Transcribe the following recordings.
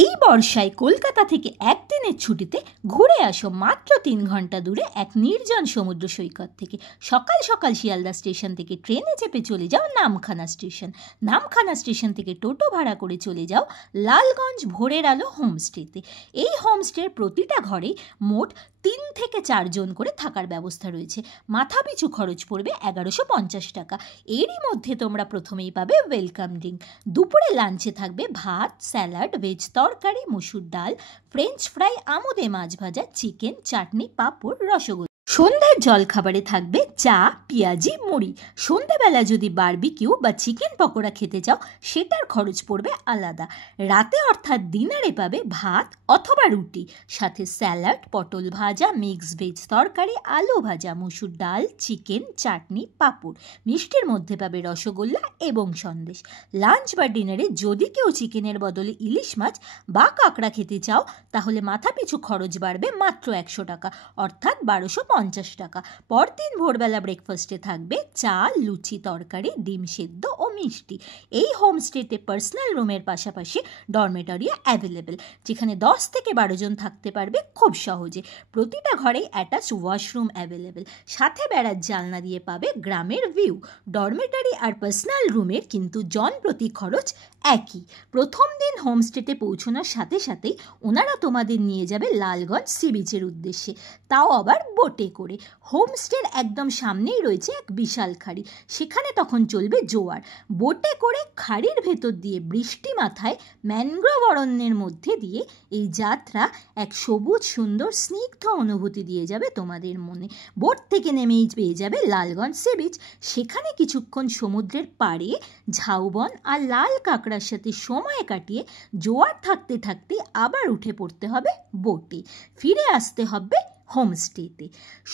এই বর্ষায় কলকাতা থেকে একদিনের ছুটিতে ঘুরে আসো মাত্র 3 ঘন্টা দূরে এক নির্জন সমুদ্র সৈকত থেকে। সকাল সকাল শিয়ালদা স্টেশন থেকে ট্রেনে চেপে চলে যাও নামখানা স্টেশন। নামখানা স্টেশন থেকে টোটো ভাড়া করে চলে যাও লালগঞ্জ ভোরের আলো হোমস্টেতে। এই হোমস্টের প্রতিটা ঘরে মোট 3 থেকে 4 জন করে থাকার ব্যবস্থা রয়েছে। মাথাপিছু খরচ পড়বে 1150 টাকা। এরই মধ্যে তোমরা প্রথমেই পাবে ওয়েলকাম ড্রিঙ্ক। দুপুরে লাঞ্চে থাকবে ভাত, স্যালাড, ভেজ তরকারি, মসুর ডাল, ফ্রেঞ্চ ফ্রাই, আমোদে মাছ ভাজা, চিকেন, চাটনি, পাঁপড়, রসগোল্লা। সন্ধ্যার জলখাবারে থাকবে চা, পেঁয়াজি, মুড়ি। সন্ধ্যাবেলা যদি বারবিকিউ বা চিকেন পকোড়া খেতে চাও সেটার খরচ পড়বে আলাদা। রাতে অর্থাৎ ডিনারে পাবে ভাত অথবা রুটি, সাথে স্যালাড, পটল ভাজা, মিক্স ভেজ তরকারি, আলু ভাজা, মসুর ডাল, চিকেন, চাটনি, পাঁপড়। মিষ্টির মধ্যে পাবে রসগোল্লা এবং সন্দেশ। লাঞ্চ বা ডিনারে যদি কেউ চিকেনের বদলে ইলিশ মাছ বা কাঁকড়া খেতে চাও তাহলে মাথাপিছু খরচ বাড়বে মাত্র 100 টাকা, অর্থাৎ 1250 টাকা। পরদিন ভোরবেলা ব্রেকফাস্টে থাকবে চা, লুচি, তরকারি, ডিম সেদ্ধ ও মিষ্টি। এই হোমস্টেতে পার্সোনাল রুমের পাশাপাশি ডরমেটরিও অ্যাভেলেবেল, যেখানে 10 থেকে 12 জন থাকতে পারবে খুব সহজে। প্রতিটা ঘরেই অ্যাটাচ ওয়াশরুম অ্যাভেলেবেল, সাথে বেড়ার জানলা দিয়ে পাবে গ্রামের ভিউ। ডরমেটরি আর পার্সোনাল রুমের কিন্তু জন প্রতি খরচ একই। প্রথম দিন হোমস্টেতে পৌঁছানোর সাথে সাথেই ওনারা তোমাদের নিয়ে যাবে লালগঞ্জ সি বিচের উদ্দেশ্যে, তাও আবার বোটে করে। হোমস্টের একদম সামনেই রয়েছে এক বিশাল খাড়ি, সেখানে তখন চলবে জোয়ার। বোটে করে খাড়ির ভেতর দিয়ে বৃষ্টি মাথায় ম্যানগ্রোভ অরণ্যের মধ্যে দিয়ে এই যাত্রা এক সবুজ সুন্দর স্নিগ্ধ অনুভূতি দিয়ে যাবে তোমাদের মনে। বোট থেকে নেমেই পেয়ে যাবে লালগঞ্জ সি বিচ। সেখানে কিছুক্ষণ সমুদ্রের পাড়ে ঝাউবন আর লাল কাঁকড়ার সাথে সময় কাটিয়ে জোয়ার থাকতে থাকতে আবার উঠে পড়তে হবে বোটে, ফিরে আসতে হবে হোমস্টেতে।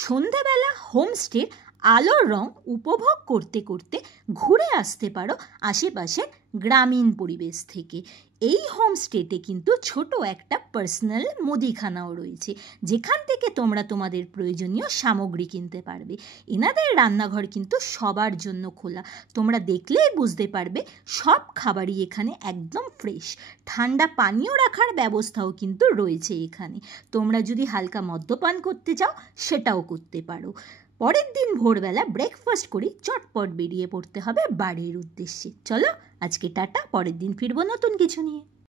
সন্ধ্যাবেলা হোমস্টের আলোর রং উপভোগ করতে করতে ঘুরে আসতে পারো আশেপাশের গ্রামীণ পরিবেশ থেকে। এই হোমস্টেতে কিন্তু ছোট একটা পার্সোনাল মুদিখানাও রয়েছে, যেখান থেকে তোমরা তোমাদের প্রয়োজনীয় সামগ্রী কিনতে পারবে। এনাদের রান্নাঘর কিন্তু সবার জন্য খোলা, তোমরা দেখলেই বুঝতে পারবে সব খাবারই এখানে একদম ফ্রেশ। ঠান্ডা পানীয় রাখার ব্যবস্থাও কিন্তু রয়েছে এখানে। তোমরা যদি হালকা মদ্যপান করতে চাও সেটাও করতে পারো। পরের দিন ভোরবেলা ব্রেকফাস্ট করে চটপট বেরিয়ে পড়তে হবে বাড়ির উদ্দেশ্যে। চলো আজকে টাটা, পরের দিন ফিরবো নতুন কিছু নিয়ে।